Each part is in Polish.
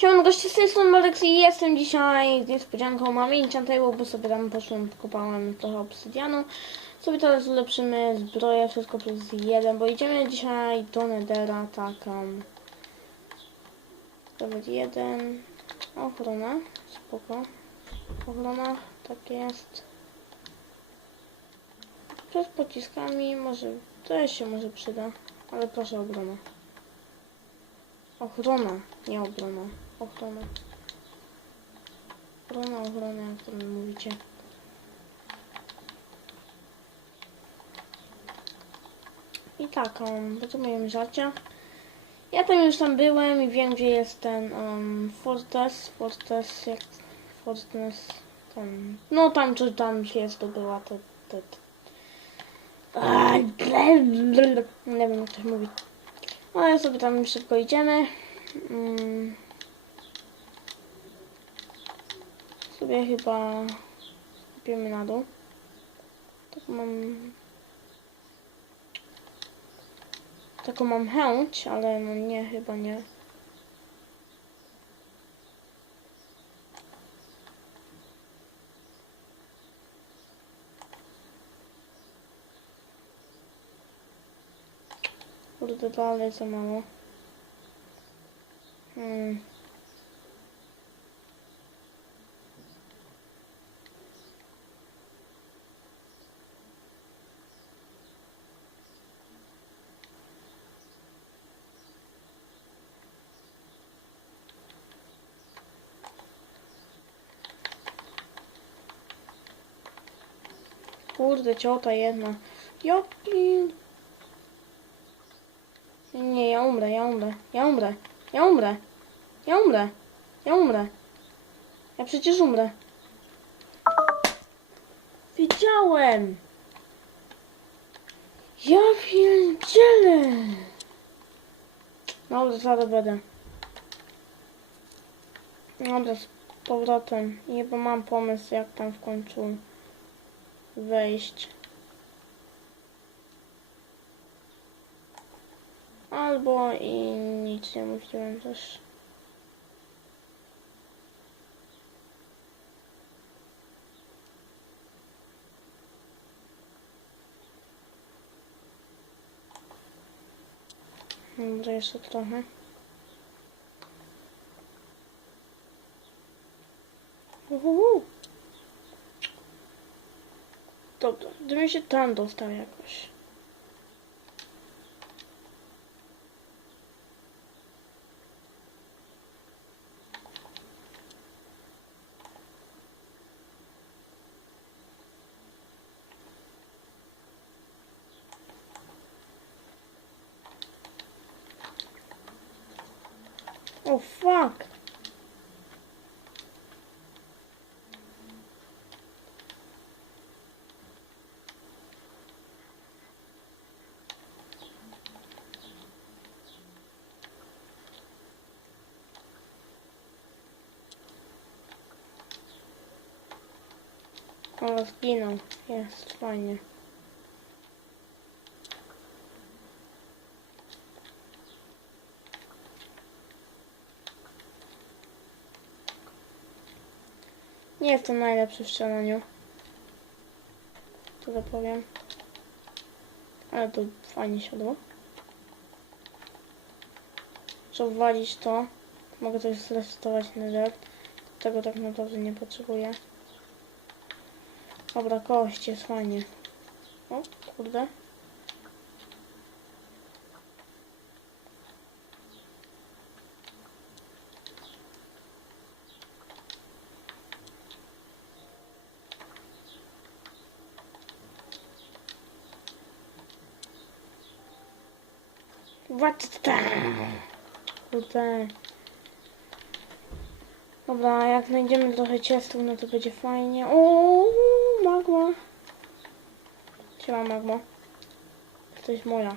Siemano goście, z tej strony Marek i jestem dzisiaj z niespodzianką mamy enchantable, bo sobie tam poszłem, kopałem trochę obsydianu. Sobie teraz ulepszymy zbroję, wszystko plus jeden, bo idziemy dzisiaj do Nedera, tak. Um, level jeden. Ochrona, spoko. Ochrona, tak jest. Przez pociskami, może, to się może przyda, ale proszę obrona. Ochrona, nie obrona. Ochrona. Ochrona, ochrona, jak to mi mówicie. I tak, um, po co moje żarcia? Ja tam już tam byłem i wiem, gdzie jest ten um, Fortress. Fortress, jak... Fortress... Tam... No tam, czy tam się zdobyła te... te, te. A, Nie wiem, jak to się mówi. Ale sobie tam szybko idziemy. Mm. Sobie chyba idziemy na dół. Tak mam... Taką mam chęć, ale no nie, chyba nie. Kurde, dalej za mało. Kurde, ciota jedna. Ja pin... Nie, ja umrę, ja umrę, ja umrę, ja umrę, ja umrę, ja umrę. Ja przecież umrę. Wiedziałem! Ja pierdzielę! Dobra, zaraz będę. Dobra, z powrotem. Bo mam pomysł, jak tam w końcu wejść. Albo i nic nie mówiłem też. Jeszcze trochę. Uhuhu. Dobra, gdybym się tam dostał jakoś. Oh fuck! O, zginął. Jest, fajnie. Nie jestem najlepszy w strzelaniu. Tyle powiem. Ale to fajnie siadło. Trzeba walić to. Mogę też zresetować nether. Tego tak naprawdę nie potrzebuję. Dobra, kość jest fajnie. O, kurde. What the... Kurde. Dobra, jak znajdziemy trochę ciastów, no to będzie fajnie. Magma. Siema magma. To jest moja.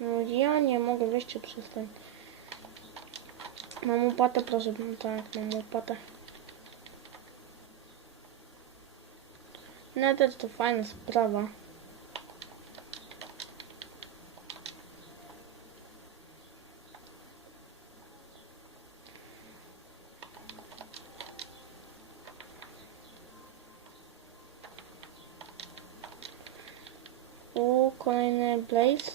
No ja nie mogę wejść przez ten. Mam łopatę, proszę. Tak, mam łopatę. Nether to fajna sprawa. U, kolejny blaze.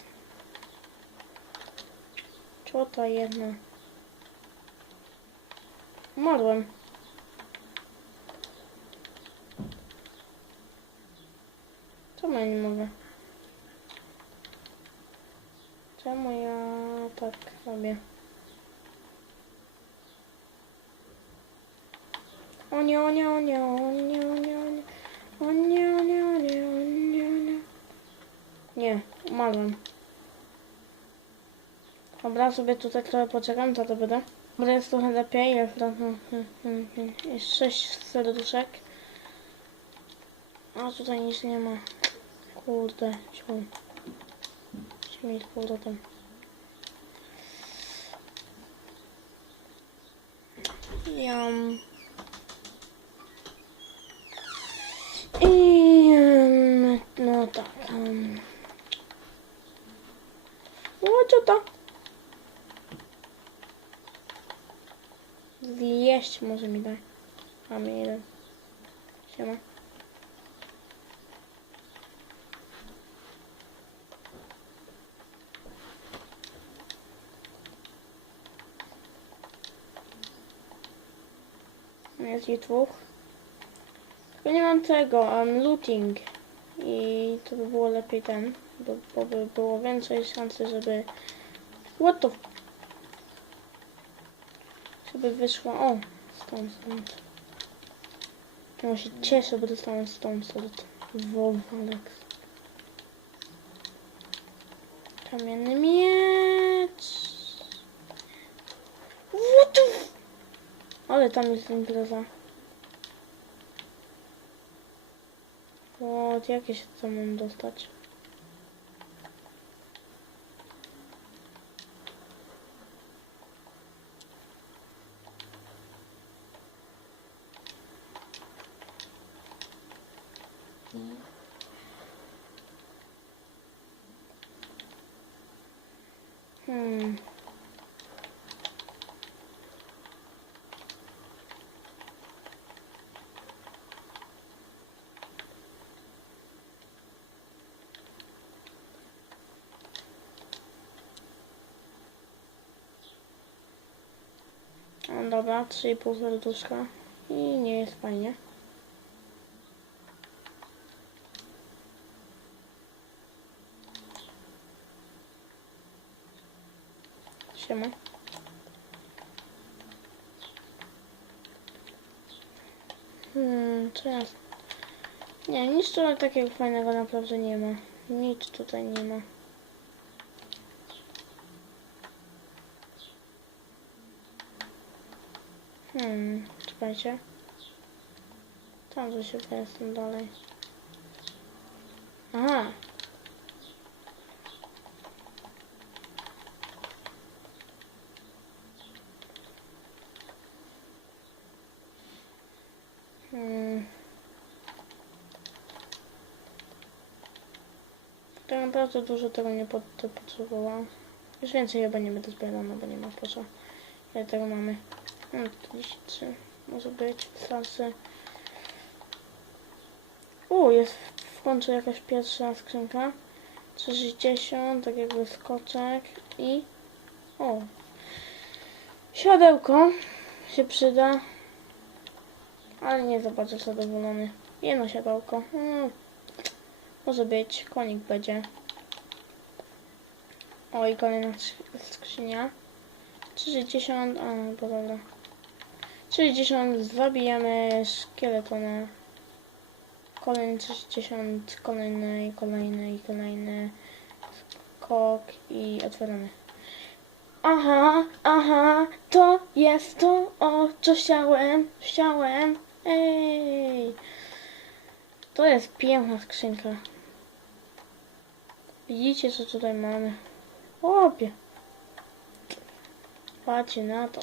Czota jedna. Umarłem. Czemu ja nie mogę? Czemu ja tak robię? O nie, o nie, o nie, o nie. O nie, o nie, o nie, o nie, o nie. Nie, umarłem. Dobra, sobie tutaj trochę poczekam, co to będę. Dobra, jest trochę lepiej, jest, trochę, jest 6 serduszek. A tutaj nic nie ma. Kurde, iść z powrotem. Jam. Może mi daj. Mamy jeden. Siema. Jest ich dwóch. Tylko nie mam tego, um, looting. I to by było lepiej ten, bo, by było więcej szansy, żeby... What the... Żeby wyszła... O! Stąd. Ja się cieszę, bo dostałem stąd, stąd. Wow, Alex. Kamienny miecz. What Ale tam jest impreza. O, jakie się co mam dostać? Hmm. O, dobra, 3,5 serduszka. I nie jest fajnie. Siema. Hmm, co ja... Nie, nic tu takiego fajnego naprawdę nie ma. Nic tutaj nie ma. Hmm, czekajcie. Tam chyba jestem dalej. Aha. Hmm. Tak naprawdę dużo tego nie pot potrzebowałam. Już więcej chyba nie będę zbierał, no bo nie ma po co. Ile tego mamy? Hmm, 43. Może być. Salsy. U, jest w końcu jakaś pierwsza skrzynka. 360, tak jakby skoczek i... O! Siodełko się przyda. Ale nie zobaczę zadowolony. Jedno siodełko. Hmm. Może być. Konik będzie. O, kolejna sk- skrzynia. 60, a, bo dobra. 60, zabijamy szkieletona. Kolejny 60, kolejny i kolejny i kolejny skok i otwieramy. Aha, aha, to jest to, o co chciałem, chciałem. Ej, to jest piękna skrzynka. Widzicie, co tutaj mamy? Łopie. Patrzcie na to.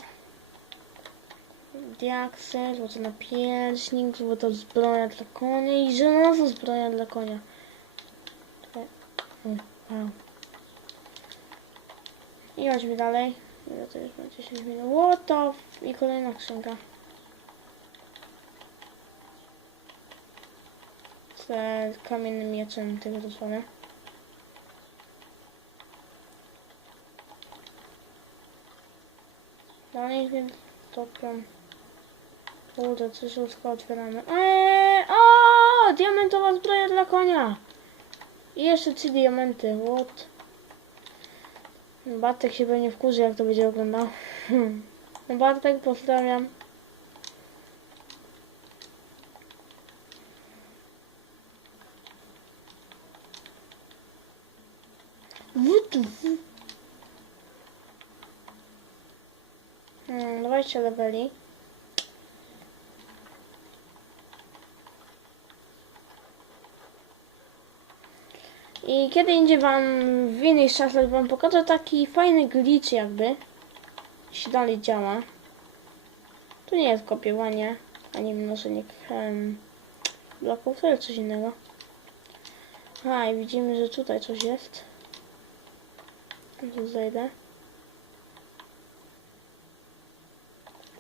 diaksy, złoty napierśnik, złota zbroja dla konia i żelazna zbroja dla konia. Wow. I chodźmy dalej. To już ma 10 minut. What the I kolejna skrzynka. E, kamiennym mieczem tego dosłownie. Dalej nie topią. Kurde, coś wszystko otwieramy. Eee, o, diamentowa zbroja dla konia. I jeszcze trzy diamenty, what? Bartek się pewnie wkurzy, jak to będzie oglądał. No Bartek, pozdrawiam. What the f- Hmm, 20 leveli. I kiedy indziej wam w innych czasach wam pokażę taki fajny glitch jakby. Jeśli dalej działa. To nie jest kopiowanie, ani mnożenie um, bloków, to jest coś innego. A i widzimy, że tutaj coś jest. Tu zejdę.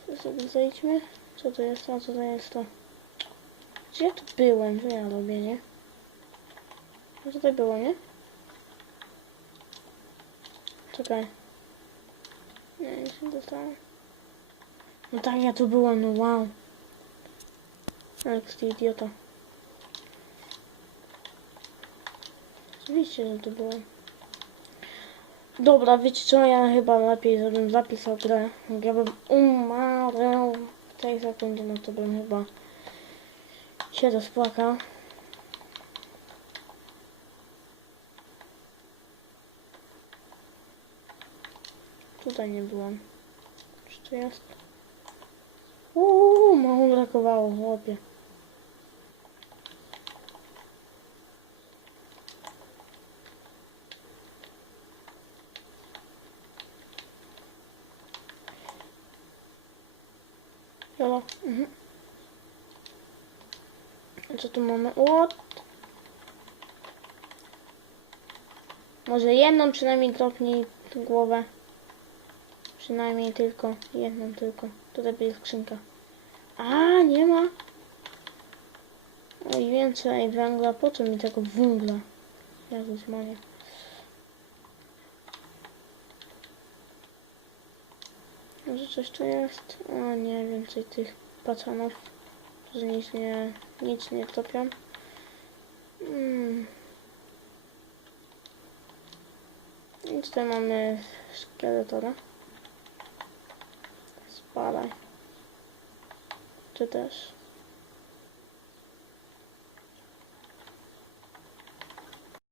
Tu sobie zejdźmy. Co to jest to? Co to jest to? Gdzie ja tu byłem? Co ja robię, nie? No tutaj było, nie? Czekaj. Nie, nic nie dostałem. No tak, ja tu byłem, no wow. Jak ty idiota. Oczywiście, że tu byłem. Dobra, wiecie co, ja chyba lepiej, żebym zapisał grę. Ja bym umarł w tej sekundzie, no to bym chyba się rozpłakał. Tutaj nie byłam. Czy to jest? Uuu, mało brakowało, chłopie. Co tu mamy? What? Może jedną przynajmniej dropnij głowę. Przynajmniej tylko, jedną tylko. Tutaj będzie skrzynka. A, nie ma. Oj, więcej węgla. Po co mi tego węgla? Jezus Maria. Może coś tu jest? O nie, więcej tych pacanów, którzy nic nie, nic nie topią. Hmm. I tutaj mamy szkieletora. Spadaj. Czy też?